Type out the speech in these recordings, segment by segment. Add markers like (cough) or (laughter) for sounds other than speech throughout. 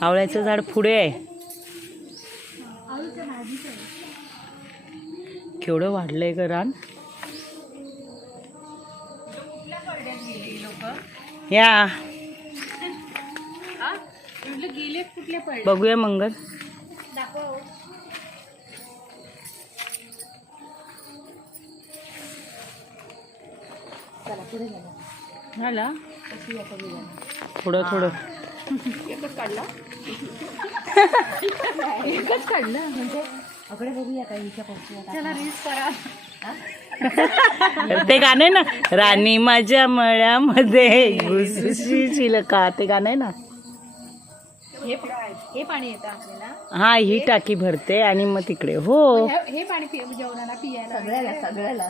आवळ्याचं झाड पुढे आहे. केवढं वाढलंय ग रान. या. बघूया मंगल. झाला? थोडं थोडं एकच काढला. एकच काढलं म्हणजे अकडे बघूया काय हिच्या चला रील्स करा. ते गाणं आहे ना राणी माझ्या मळ्यामध्ये घुसशी चिलका ते गाणं आहे ना? हे हे पाणी येतं आपल्याला. हा ही टाकी भरते आणि मग तिकडे हो. हे- हे पाणी पिय जेवणाला पियाला सगळ्याला सगळ्याला.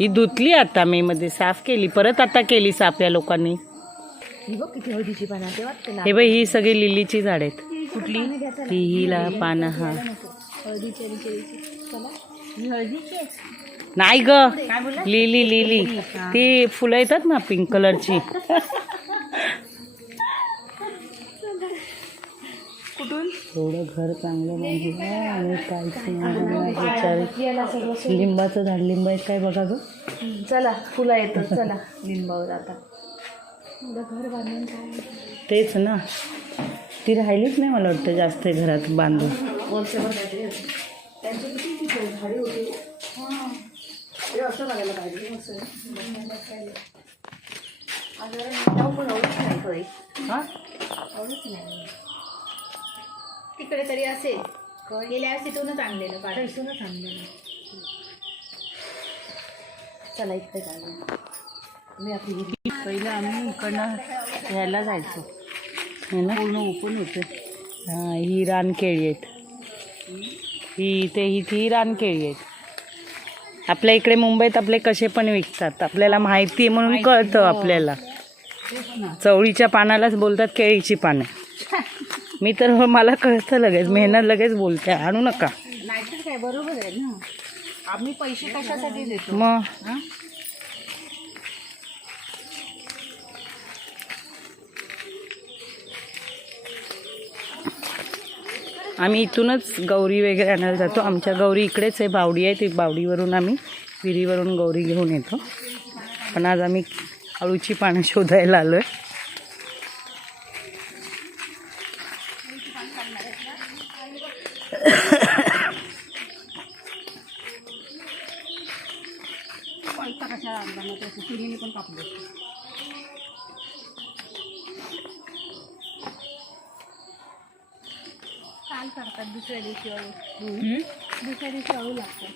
ही धुतली आता मे मध्ये साफ केली. परत आता केली साफ या लोकांनी? ही बघ किती हळदीची पानं ते वाटते हे बाई ही सगळी लिलीची झाड आहेत. कुठली? ही हिला पानं हा. हळदीची ही हळदीची. नाही ग. Lily lily. ती फुलं येतात ना पिंक कलरची. कुठून? थोडं घर चांगलं आणि काहीच सगळं लिंबाचं झाड लिंब काय बघा ग? चला. फुलं येतात. चला. लिंबावर आता. तेच ना. ती राहिलीच नाही मला वाटतं जास्त घरात बांधून. हां हे. हा? तिकडे तरी असेल. गेल्या वर्षी तिथूनच आणलेलं काढ इथूनच आणलेलं. चला इकडे जाऊया मी आपली पहिलं आम्ही इकडनं ह्याला जायचो. पूर्ण ओपन होतं. हां ही रानकेळी आहेत. ही ते ही ती रानकेळी आहेत. आपल्या इकडे मुंबईत आपले कसे पण विकतात. आपल्याला माहिती आहे म्हणून कळतं आपल्याला. चवळीच्या पानालाच बोलतात केळीची पानं. मी तर मला कळतं लगेच. मेहनत लगेच बोलते. आणू नका. काय बरोबर आहे ना. आम्ही पैसे कशासाठी देतो? मग? आम्ही इथूनच गौरी वगैरे आणायला जातो. आमच्या गौरी इकडेच आहे बावडी आहे ती बावडीवरून आम्ही विहिरीवरून गौरी घेऊन येतो. पण आज आम्ही अळूची पानं शोधायला आलो आहे पैसा कशाला आणला मग त्याचं सुरीने पण कापलं काल करतात दुसऱ्या दिवशी अळू दुसऱ्या दिवशी अळू लागतात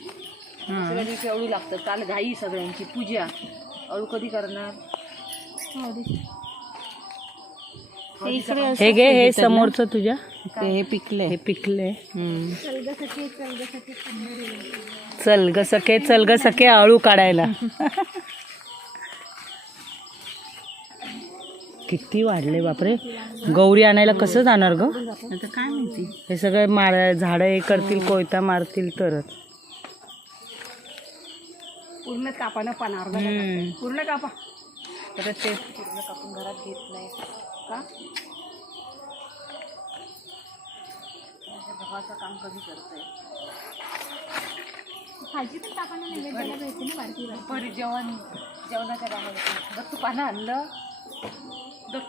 दुसऱ्या दिवशी अळू लागतात काल घाई सगळ्यांची. पूजा. अळू कधी करणार? हे घे हे समोरचं तुझ्या. हे पिकले. हे पिकले. चल ग सखे चल ग सखे आळू काढायला. (laughs) किती वाढले बापरे. गौरी आणायला कसं जाणार ग? आता काय माहिती? हे सगळे माळ झाडं हे करतील कोयता मारतील तरच. पूर्ण कापानं पूर्ण कापा. परत ते पूर्ण कापून घरात घेत नाही. का? गव्हाचं काम कधी करतंय? भाजी पण कापायला नैवेद्याला भेटते ना बारकी जेवण जेवणाच्या टायमाला. दत्तू पानं आणलं?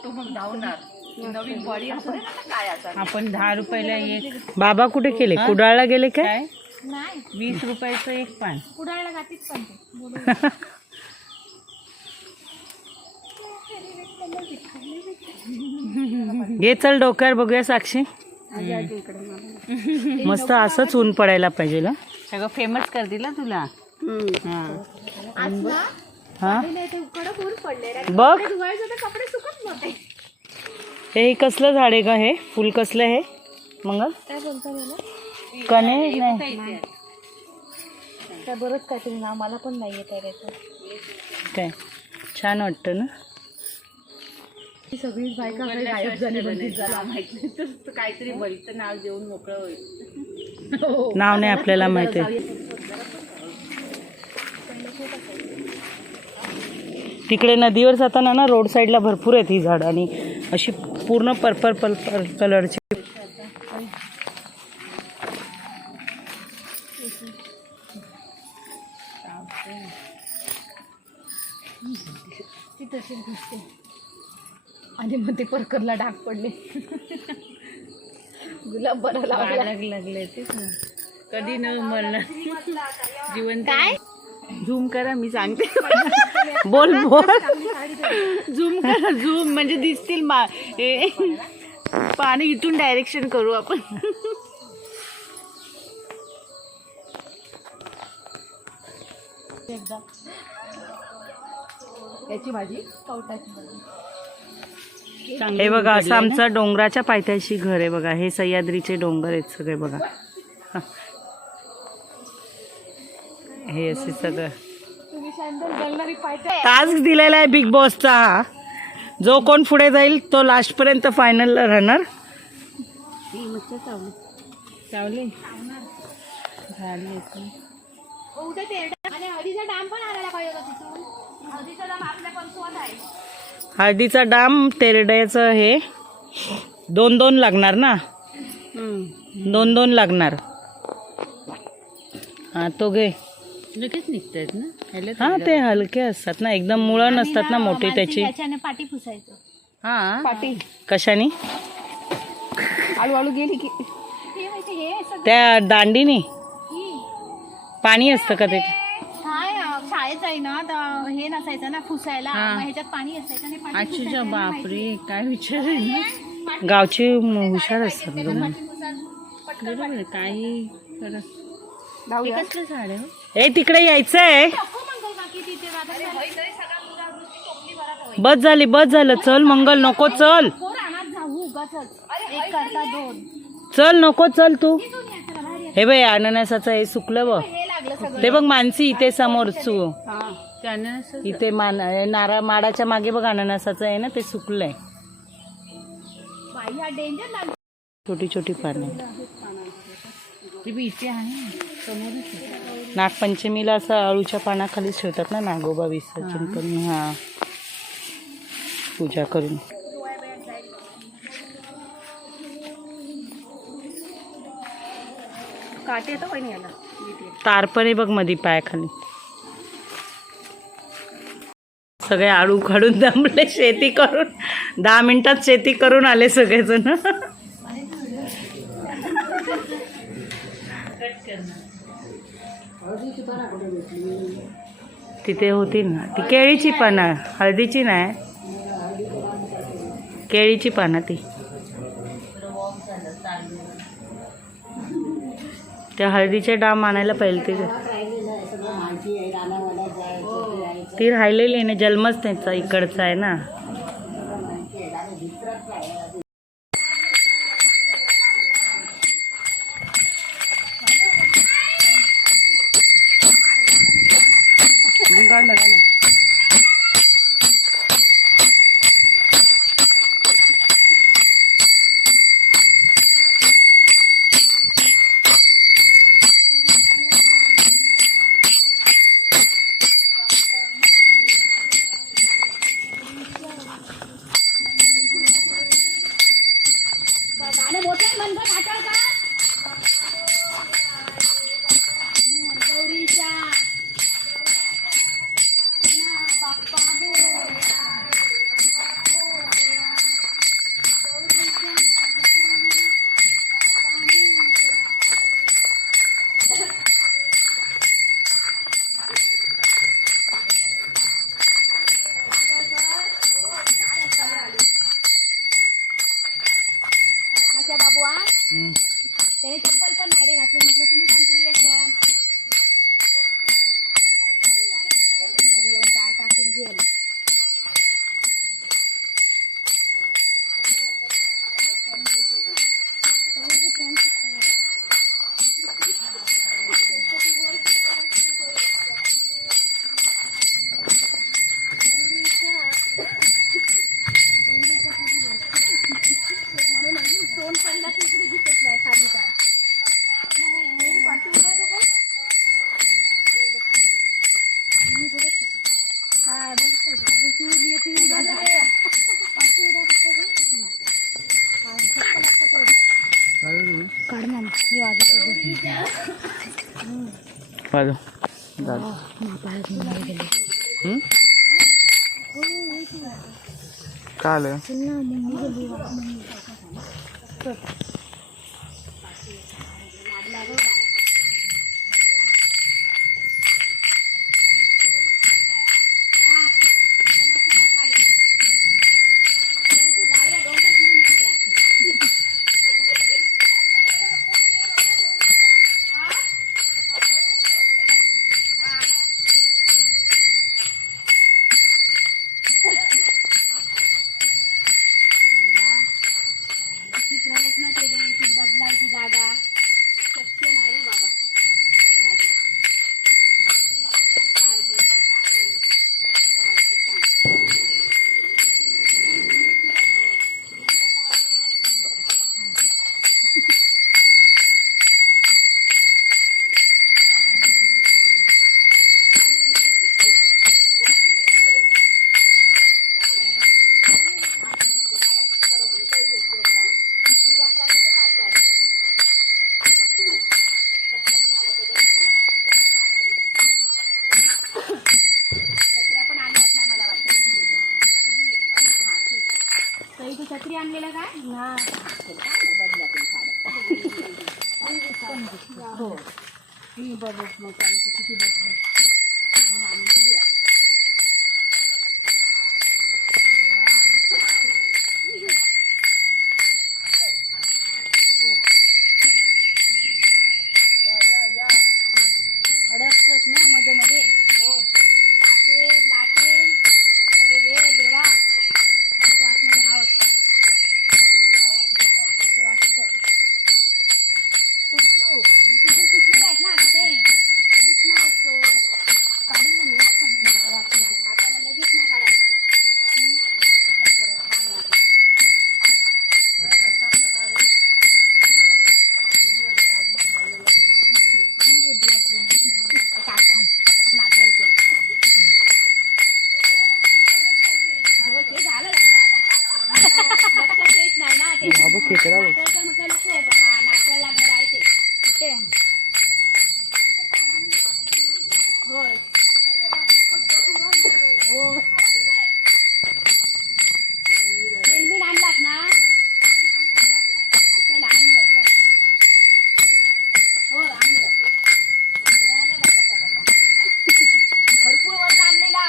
मग धावणार. नवीन बॉडी असं काय असं आपण दहा रुपयाला एक बाबा कुठे केले कुडाळला गेले काय? नाही. वीस रुपयाचं एक पान. कुडाळला पण ते. बोलू. (laughs) घे चल डोक्यावर बघूया साक्षी. मस्त असंच ऊन पडायला पाहिजे ना? सगळं फेमस कर दिला तुला. आज ना हा? नाही ते कडक ऊन पडले रे. बघ. हे कसलं झाड आहे का हे? फुल कसलं हे? मंगल नाही. काय बरंच काहीतरी नाव मला पण नाही येत आहे त्याचं. काय? छान वाटतं ना? ही सगळीच बायका गायब झाली बंदित झाला माहिती तर काहीतरी बळीचं नाव देऊन मोकळं होईल. नाव नाही आपल्याला माहिती तिकडे नदीवर जाताना ना रोड साईडला भरपूर आहेत ही झाडं आणि अशी पूर्ण पर्पल पर्पल कलरची. ती तशीच दिसते आणि मग ते परकरला डाग पडले. गुलाब बरा लागले. लागले तेच ना. कधी न म्हणणार जीवन काय? झूम करा मी सांगते. बोल (laughs) बोल. झूम करा झूम. म्हणजे दिसतील मा पाणी इथून डायरेक्शन करू आपण. एकदा. याची भाजी कवटाची भाजी. हे बघा असं आमचं डोंगराच्या पायथ्याशी घर आहे बघा. हे सह्याद्रीचे डोंगर आहेत सगळे बघा. हे असे सगळं. टास्क दिलेला आहे बिग बॉसचा हा. जो कोण पुढे जाईल तो लास्टपर्यंत फायनलला राहणार. आहे. हळदीचा डाम तेरड्याचं हे दोन दोन लागणार ना? दोन दोन लागणार. हा तो घे. लगेच निघतायत ना? हा ते हलके असतात ना एकदम मुळं नसतात ना मोठी त्याची. त्याच्याने पुसायचं. हा. पाटी. कशाने? हळूहळू गेली की. हे माहिती हे सगळं. त्या दांडीनी? ही. पाणी असतं का ते? काय अं, शाळेत आहे ना तर हे नसायचं ना पुसायला. मग ह्याच्यात पाणी असायचं आणि पाठी पुसायचं आणि माहिती. काय विचार आहे गावची हुशार असतात बघा. बरोबर आहे, काही जाऊया. कसलं झाड आहे हो? ए तिकडे यायचंय. बस झाली बस झालं. चल मंगल नको चल. चल नको चल तू. हे बाई अननसाचं हे सुकलं बघ. ते बघ मानसी इथे समोर सु. इथे मान नारा माडाच्या मागे बघ अननसाचं आहे ना ते सुकलंय. छोटी छोटी डेंजर इथे छोटी छोटी नागपंचमीला असं अळूच्या पानाखाली ठेवतात ना नागोबा विसर्जन करून हा. पूजा करून. काटे येतो काही याला तारपणे बघ मधी पायाखाली. सगळे आळू काढून दमले शेती करून. दहा मिनिटात शेती करून आले सगळेजण. तिथे होती ना. ती केळीची पानं हळदीची नाही. केळीची पानं ती. त्या हळदीचे डाम आणायला पाहिजे तिथे ती राहिलेली आहे ना जन्मच त्यांचा इकडचा आहे ना. काय आलं चल ना मम्मी गेली किती प्रयत्न केले ती बदलायची जागा शक्य नाही रे बाबा झालं. काळजी पण काय नाही. करायचं सांग. छत्र्या पण आणल्याच नाही मला वाटतं किती दिवस. आणली एक पाच. हा, ठीक आहे. तरी तू छत्री आणलेलं काय? तुम्ही साड्या हो. मी बघत मग त्यांचं किती बदली मी आणलेली आहे अडकतच ना मध्ये मध्ये काटे लाटे अरे रे देवा असं आतमध्ये हावत असं वाटतं कुठलो कुठले कुठलेले आहेत ना आता ते कुठणार असतो काढून घे हा सगळं रात्री. आता मला लगेच नाही काढायचं हं? लगेच परत पाणी आलं. काका नाटळचं हो, ते झालं लक्षात. लक्षात येत नाही ना ते. बाबा खेकडा बघ. नाटळचं म्हटलं लक्षात येतं. हा, नाटळला घर आहे ते. कुठे? होय. होय. तेल बिल आणलात ना हा, चल आणलं चल हो आणलं मिळालं बघा सगळं. भरपूर वजन आणलेला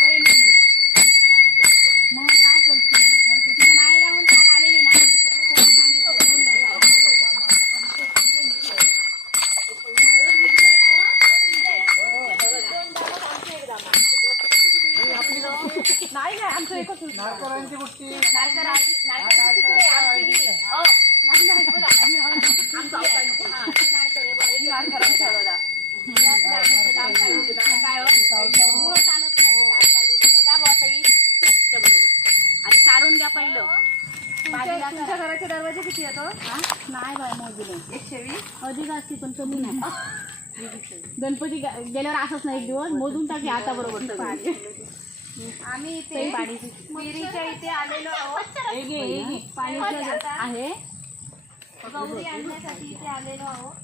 वहिनी मग काय करते भरपूर तिच्या माहेर राहून काल आलेली ना त्यांनी सांगितलं घेऊन या जाऊ. हळद भिजली आहे काय हो? नाही नाही आमचं एकच होतं. नारकरांची नारकरांची तिकडे आमची ही. हो. नाही, नाही, बघा. आमची आहे. हा, ती नारकर आहे बघा. ही नारकरांची आहे बघा. या तुला आमचं डाळ काय होतं? काय हो? मूळ चालत नाही. डाळ काय होतं? जा बुवा ताई. चल आणि सारून घ्या पहिलं तुमच्या घराचे दरवाजे किती येतो नाही बाय मोजले एकशे वीस अधिक असते पण कमी नाही गणपती गेल्यावर असंच नाही एक दिवस मोजून टाकी आता बरोबर आम्ही इथे (laughs) विहिरीच्या इथे आलेलो आहोत. पाणी आहे. गौरी आणण्यासाठी इथे आलेलो आहोत.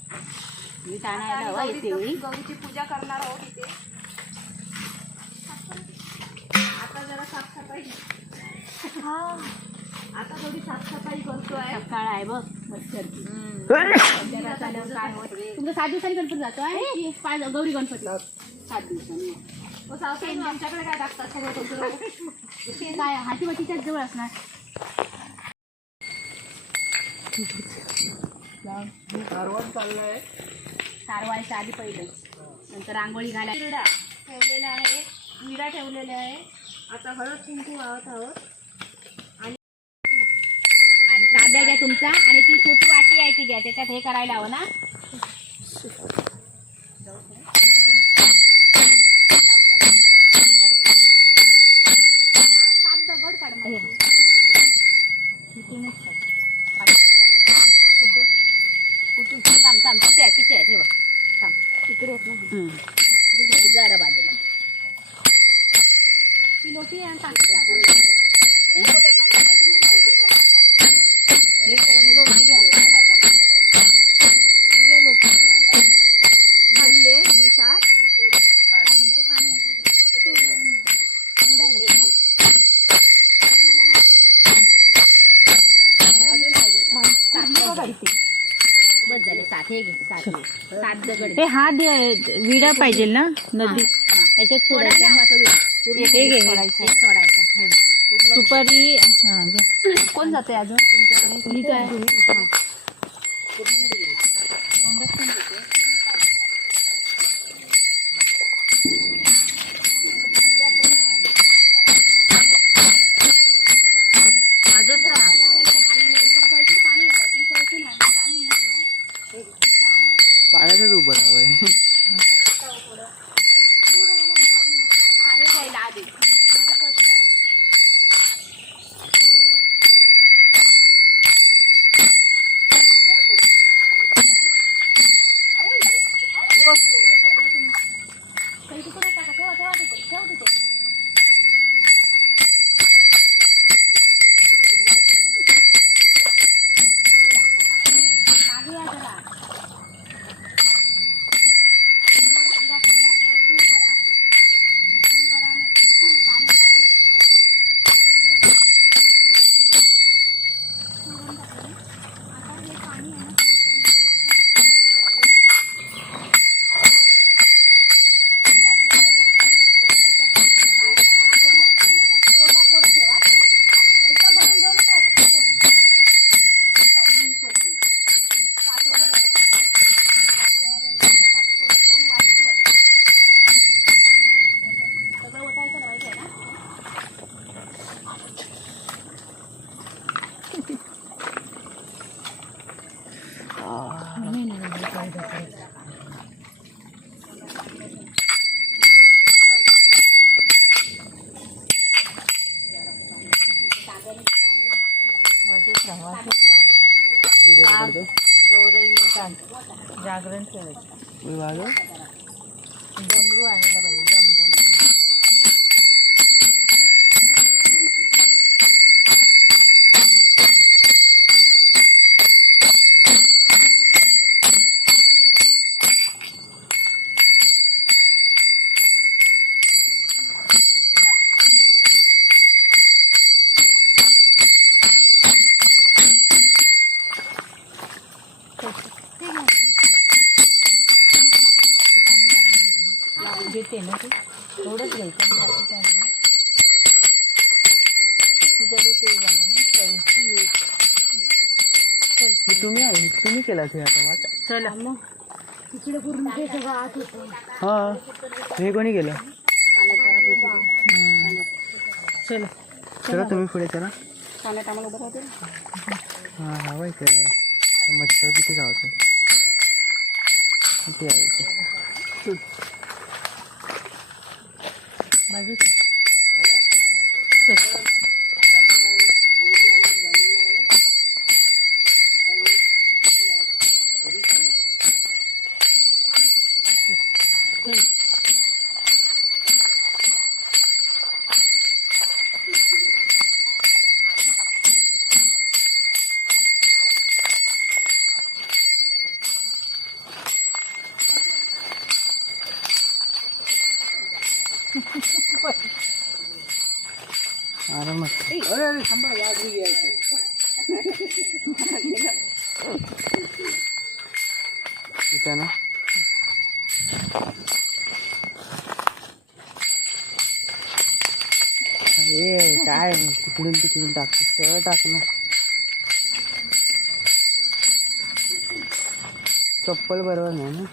मी गौरीची पूजा करणार आहोत इथे. आता जरा साफसफाई. हा. आता थोडी साफसफाई करतोय. सकाळ आहे बघ मच्छरची तुमचं सात दिवसांनी गणपती जातो आहे पाच गौरी गणपती? सात दिवसांनी. आमच्याकडे काय टाकतात सगळं तुमचं ते काय हातीवाटीच्याच जवळ असणार सारवायचं आधी पहिलं नंतर रांगोळी घालायची विडा ठेवलेला आहे विडा ठेवलेला आहे आता हळद कुंकू वाहत आहोत आणि तांब्या घ्या तुमचा आणि ती छोटी वाटी आहे ती घ्या त्याच्यात हे करायला हवं ना सात दगड काढ मला. इथूनच काढ. काढतच टाक. कुठून कुठून थांब थांब तिथे आहे तिथे आहे ठेवा थांब तिकडे आहेत ना जरा बाजूला ती लोटी आणि टाकी टाकायची. हे कुठे घेऊन जाताय तुम्ही? हे इथेच राहणार बाकी. हे ही लोटी घ्या ह्याच्या किती बस झाले सात हे घे सात घे. सात दगड ते हा दे- विडा पाहिजे ना नदी. याच्यात सोडायचं. हे घे सोडायचा. सुपारी कोण जाते अजून? तुमच्याकडे केला ते आता वाट. चला. मग हा हे कोणी केलं? चला. चला तुम्ही पुढे चला. पाण्यात आम्हाला उभं राहते हा हवा इथे जरा. ते मच्छर किती गावतो किती आहे चल चल. आरामात इथं ना हे काय तिकडून तिकडून टाकतो सगळं टाक ना चप्पल बरोबर नाही ना?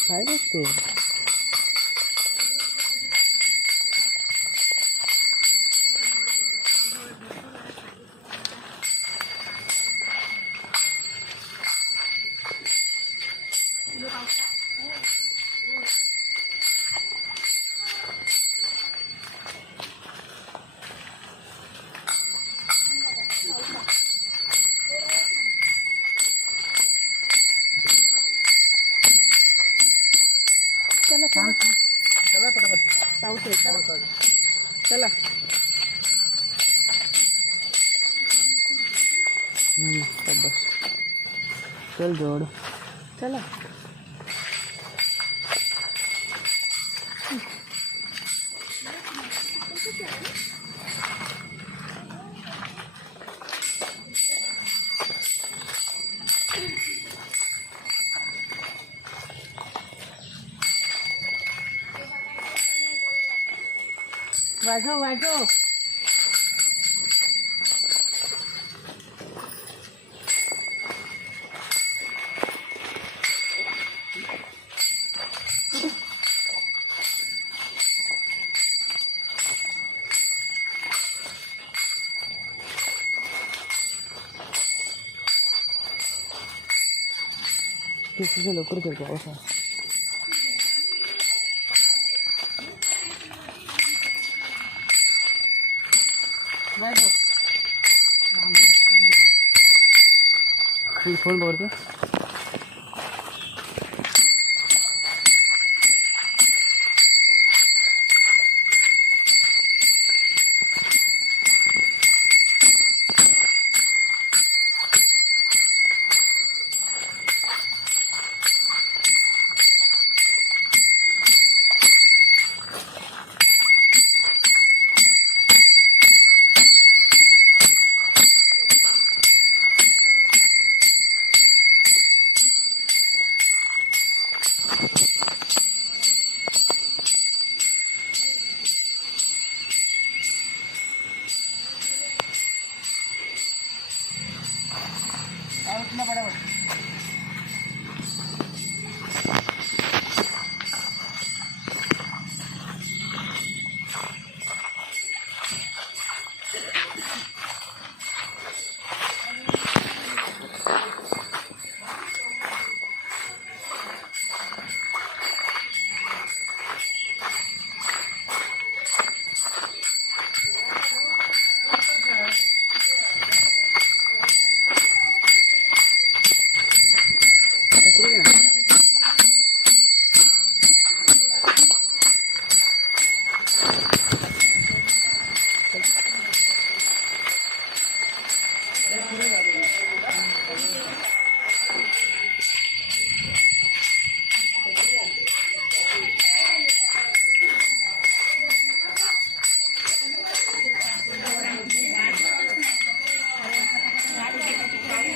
काय बघते चला चला पाऊस आहे चला. चल जोड. चला. वाजव वाजव तुझं लवकर करतो पाऊस वाजव फोन बघतो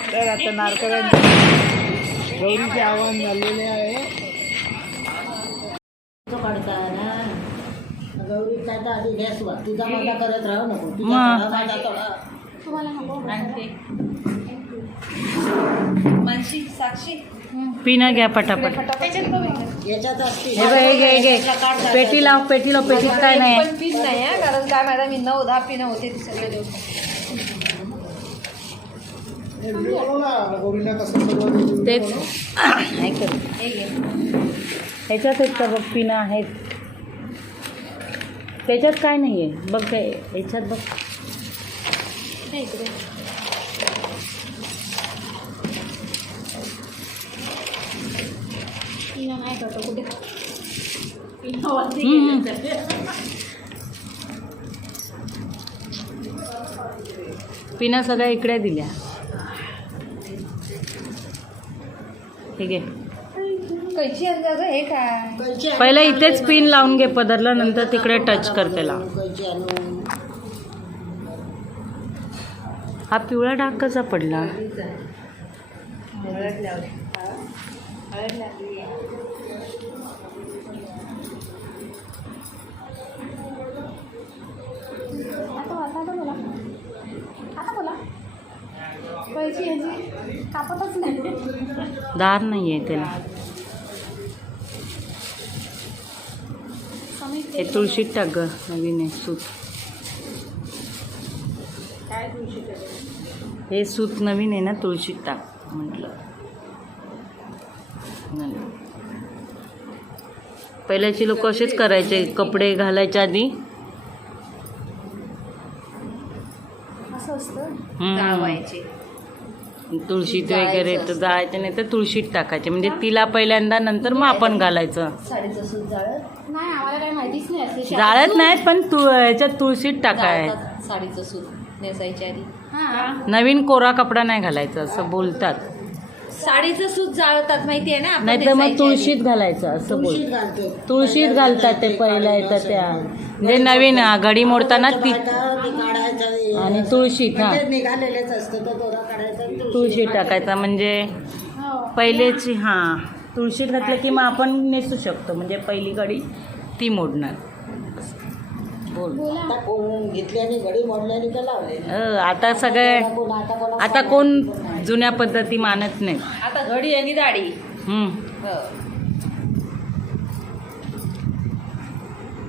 तर आता नारकऱ्यांचे गौरीचे आव्हान झालेले आहे. तो काढता ना. गौरीचा तर आधी गॅस वा तुझा माझा करत राहू नको. तुझा माझा थोडा. साक्षी. पिना घ्या पटापट. याच्यात असते. हे बघ, हे घे, हे घे. पेटी लाव पेटी लाव पेटीत काय नाही. पण पिन नाही आहे कारण काय माहिती मी नऊ दहा पिनं होते ती सगळे दिवस. तेच. नाही करू ह्याच्यात आहेत का बघ पिना आहेत. त्याच्यात काय नाही आहे बघ ते ह्याच्यात बघ. पिना सगळ्या इकडे दिल्या. कैची अंदाज हे काय? कैची आणू, पहिलं इथेच पिन लावून घे पदरला नंतर तिकडे टच कर त्याला. कैची हा पिवळा डाग कसा पडला? हळद लावली. हळद कैची ह्याची कापतच नाही. दार नाही आहे त्याला. हे तुळशीत टाक ग नवीन आहे सूत. काय हे सूत नवीन आहे ना तुळशीत टाक म्हटलं. पहिल्याचे लोक असेच करायचे कपडे घालायच्या आधी. असं असतं? तुळशीत वगैरे तर जायचं नाही तर तुळशीत टाकायचे. म्हणजे तिला पहिल्यांदा नंतर मग आपण घालायचं. साडीचं सूत जाळत? नाही आम्हाला काही माहितीच नाही असते जाळत नाहीत पण तु याच्यात तुळशीत टाकाय साडीचं सूत नेसायच्या आधी. हां. नवीन कोरा कपडा नाही घालायचा असं बोलतात. साडीचं सूत जाळतात माहिती आहे ना? आपण नाही तर मग आधी. तुळशीत घालायचं असं बोल. तुळशीत घालते. तुळशीत घालतात ते पहिल्या येतात त्या. म्हणजे नवीन घडी मोडताना ती आणि तुळशीत हा. म्हणजे निघालेलेच असतं तो दोरा काढायचा आणि तुळशीत तुळशीत टाकायचा म्हणजे हो. पहिलेची हां. तुळशीत घातलं की मग आपण नेसू शकतो म्हणजे पहिली घडी ती मोडणार. आता कोण घेतल्याने घडी मोडल्याने का लावले. अ, आता सगळे कोण आता कोणा आता कोण जुन्या पद्धती मानत नाही. आता घडी आणि दाढी. हम्म.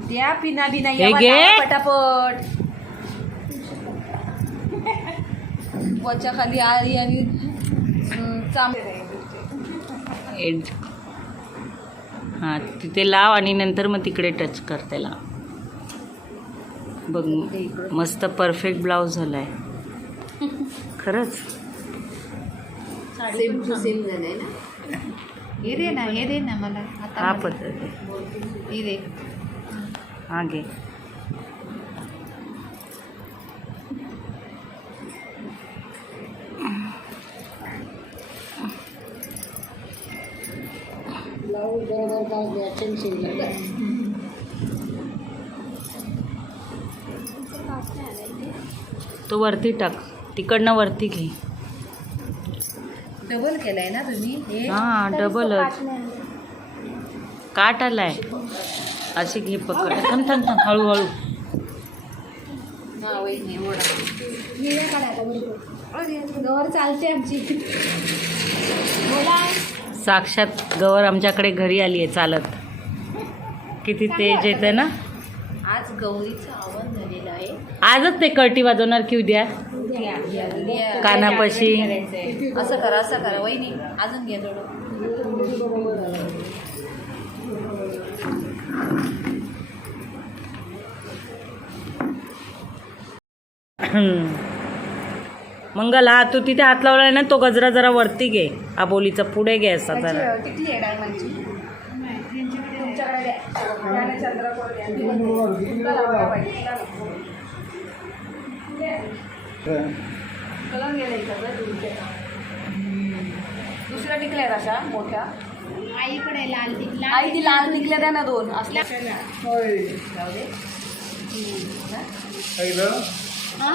द्या पिना बिना हे घे. पटापट. वच्या खाली आली आणि चांब एड. हां तिथे लाव आणि नंतर मग तिकडे टच कर त्याला. बघ मस्त परफेक्ट ब्लाऊज झाला आहे खरंच. सेम टू सेम झालंय ना? हे दे ना हे दे ना मला. हा पद्धत आहे. हे दे. हा घे. ब्लाऊज बरोबर काय शिवलं तो वरती टाक. तिकडनं वरती घे. डबल केलाय ना तुम्ही? हे? हां डबलच काट आलाय. अशी घे पकड. थांब थांब थांब. हळूहळू. साक्षात गवर आमच्याकडे घरी आली आहे चालत. किती तेज येते ना? आज गौरीचं आव्हान झालेलं आहे. आजच ते कळटी वाजवणार की उद्या? कानापाशी. असं करा असं करा. वहिनी अजून घ्या थोडं. मंगल हा तू तिथे हात लावलाय ना तो गजरा जरा वरती घे. आबोलीचा पुढे घे असा जरा. किती आहे डायमंडची. तुमच्याकडे द्या. द्या ना चंद्रकोर द्या. तुला लावायला पाहिजे. कलम गेले दुसऱ्या टिकल्या अशा मोठ्या आईकडे लाल लाल आई ती लाल टिकल्या द्या ना दोन असल्या जाऊ दे. हा?